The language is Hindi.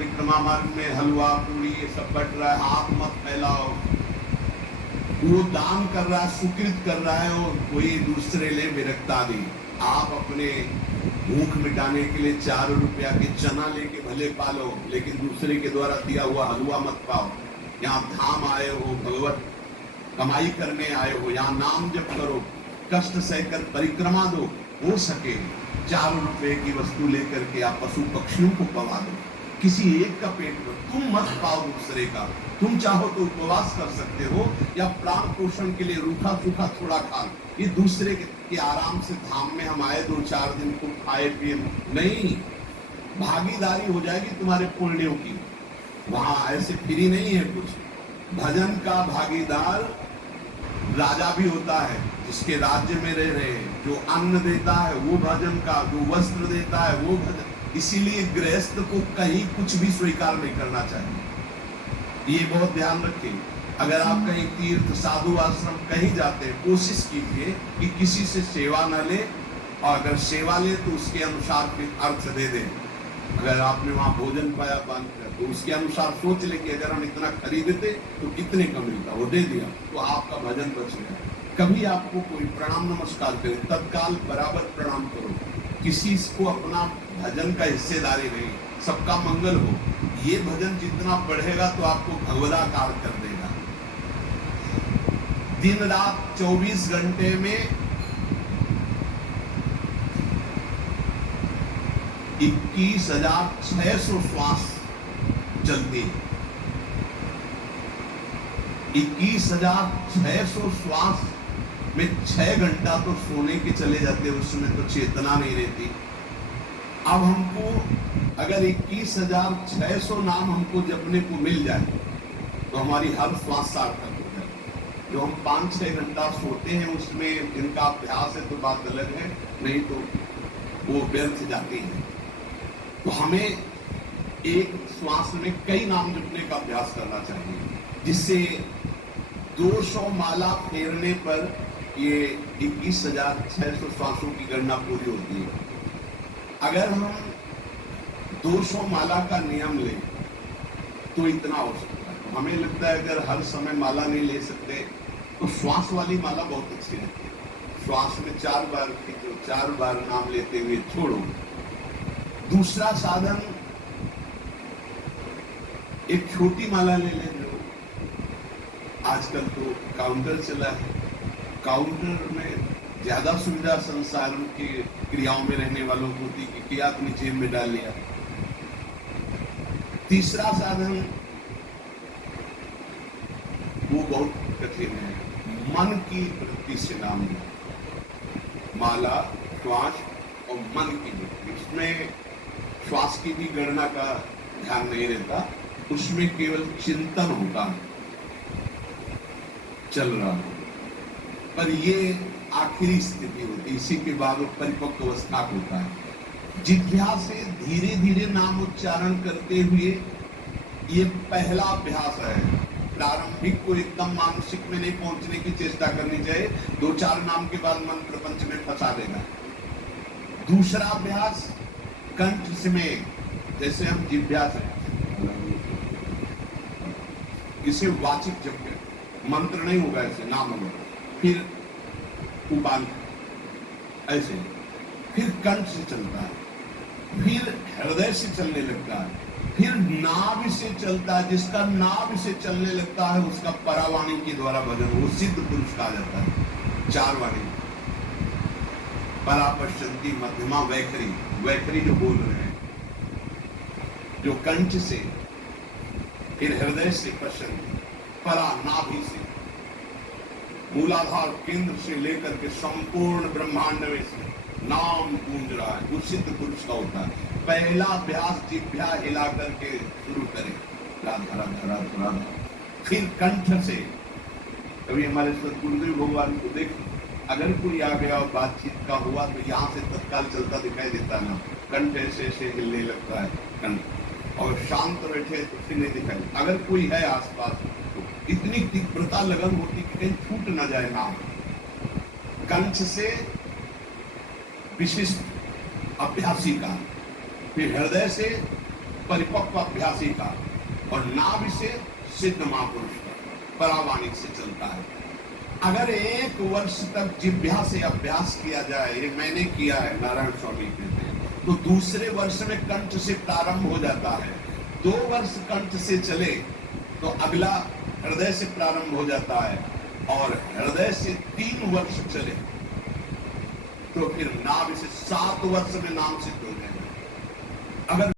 परिक्रमा मार्ग में हलवा पूरी ये सब बट रहा है, हाथ मत फैलाओ। वो दान कर रहा है, सुकृत कर रहा है और कोई दूसरे ले विरक्ता नहीं। आप अपने भूख मिटाने के लिए 4 रुपया के चना लेके भले पालो, लेकिन दूसरे के द्वारा दिया हुआ हलवा मत पाओ। यहाँ धाम आए हो, भगवत कमाई करने आए हो, यहाँ नाम जप करो, कष्ट सहकर परिक्रमा दो। हो सके 4 रुपए की वस्तु लेकर के आप पशु पक्षियों को पवा दो, किसी एक का पेट भर, तुम मत पाओ दूसरे का। तुम चाहो तो उपवास कर सकते हो या प्राण पोषण के लिए रूखा सूखा थोड़ा खा, ये दूसरे के आराम से धाम में हम आए 2-4 दिन को खाए पिए नहीं, भागीदारी हो जाएगी तुम्हारे पुण्यों की। वहां ऐसे फ्री नहीं है कुछ। भजन का भागीदार राजा भी होता है, जिसके राज्य में रह रहे हैं, जो अन्न देता है वो भजन का, जो वस्त्र देता है वो भजन। इसीलिए गृहस्थ को कहीं कुछ भी स्वीकार नहीं करना चाहिए, ये बहुत ध्यान रखें। अगर आप कहीं तीर्थ साधु आश्रम कहीं जाते हैं, कोशिश कीजिए कि किसी से सेवा न ले, और अगर सेवा ले तो उसके अनुसार फिर अर्थ दे दें। अगर आपने वहां भोजन पाया बांध कर, तो उसके अनुसार सोच ले कि अगर हम इतना खरीदते तो कितने का मिलता, वो दे दिया तो आपका भजन बच गया। कभी आपको कोई प्रणाम नमस्कार करे, तत्काल बराबर प्रणाम करो, किसी को अपना भजन का हिस्सेदारी नहीं, सबका मंगल हो। ये भजन जितना बढ़ेगा तो आपको भगवदाकार कर देगा। दिन रात 24 घंटे में 21,600 श्वास चलती है। 21,600 श्वास में 6 घंटा तो सोने के चले जाते हैं, उसमें तो चेतना नहीं रहती। अब हमको अगर 21,600 नाम हमको जपने को मिल जाए तो हमारी हर श्वास सार्थक हो जाए। जो हम 5-6 घंटा सोते हैं उसमें जिनका अभ्यास है तो बात अलग है, नहीं तो वो व्यर्थ जाती है। तो हमें एक श्वास में कई नाम जपने का अभ्यास करना चाहिए, जिससे 200 माला फेरने पर ये 21,600 श्वासों की गणना पूरी होती है। अगर हम 200 माला का नियम लें तो इतना हो सकता है। हमें लगता है अगर हर समय माला नहीं ले सकते तो श्वास वाली माला बहुत अच्छी रहती है। श्वास में 4 बार खींचो, 4 बार नाम लेते हुए छोड़ो। दूसरा साधन, एक छोटी माला ले लें, जो आजकल तो काउंटर चला है, काउंटर में ज्यादा सुविधा संसार की क्रियाओं में रहने वालों को होती कि किया अपनी जेब में डाल लिया। तीसरा साधन वो बहुत कठिन है, मन की वृत्ति से नाम लें। माला, श्वास और मन की वृत्ति, उसमें श्वास की भी गणना का ध्यान नहीं रहता, उसमें केवल चिंतन होता है, चल रहा है। पर ये आखिरी स्थिति होती है, इसी के बाद वो परिपक्व अवस्था होता है। जिज्ञा से धीरे धीरे नाम उच्चारण करते हुए ये पहला अभ्यास है। प्रारंभिक को एकदम मानसिक में नहीं पहुंचने की चेष्टा करनी चाहिए, 2-4 नाम के बाद मन प्रपंच में फंसा देगा। दूसरा अभ्यास कंठ में, जैसे हम जिह्वा से, इसे वाचिक जप है, मंत्र नहीं होगा, ऐसे नाम होगा, फिर उबाल ऐसे, फिर कंठ से चलता है, फिर हृदय से चलने लगता है, फिर नाभ से चलता है। जिसका नाभ से चलने लगता है उसका परावाणी के द्वारा भजन, वो सिद्ध पुरुष कहा जाता है। 4 वाणी, परा, पश्चंती, मध्यमा, वैखरी। वैखरी जो बोल रहे हैं, जो कंठ से, फिर हृदय से पश्चंती, परा नाभि से, मूलाधार केंद्र से लेकर के संपूर्ण ब्रह्मांड में से नाम गूंज रहा है, वो सिद्ध पुरुष का होता है। पहला अभ्यास जिह्वा हिला करके शुरू करें, राधा राधा राधा राधा, फिर कंठ से। कभी हमारे सदगुरुदेव भगवान को देख, अगर कोई आ गया और बातचीत का हुआ तो यहाँ से तत्काल चलता दिखाई देता ना, कंठ ऐसे ऐसे हिलने लगता है कंठ, और शांत बैठे तो फिर नहीं दिखाई। अगर कोई है आसपास तो इतनी तीव्रता लगन होती कि कहीं छूट ना जाए नाम। कंठ से विशिष्ट अभ्यासी का, फिर हृदय से परिपक्व अभ्यासी का, और नाभि से सिद्ध महापुरुष का परावाणी से चलता है। अगर 1 वर्ष तक जिह्वा से अभ्यास किया जाए, ये मैंने किया है, नारायण स्वामी कहते हैं, तो दूसरे वर्ष में कंठ से प्रारंभ हो जाता है। 2 वर्ष कंठ से चले तो अगला हृदय से प्रारंभ हो जाता है, और हृदय से 3 वर्ष चले तो फिर नाभि से 7 वर्ष में नाम सिद्ध हो जाएगा। अगर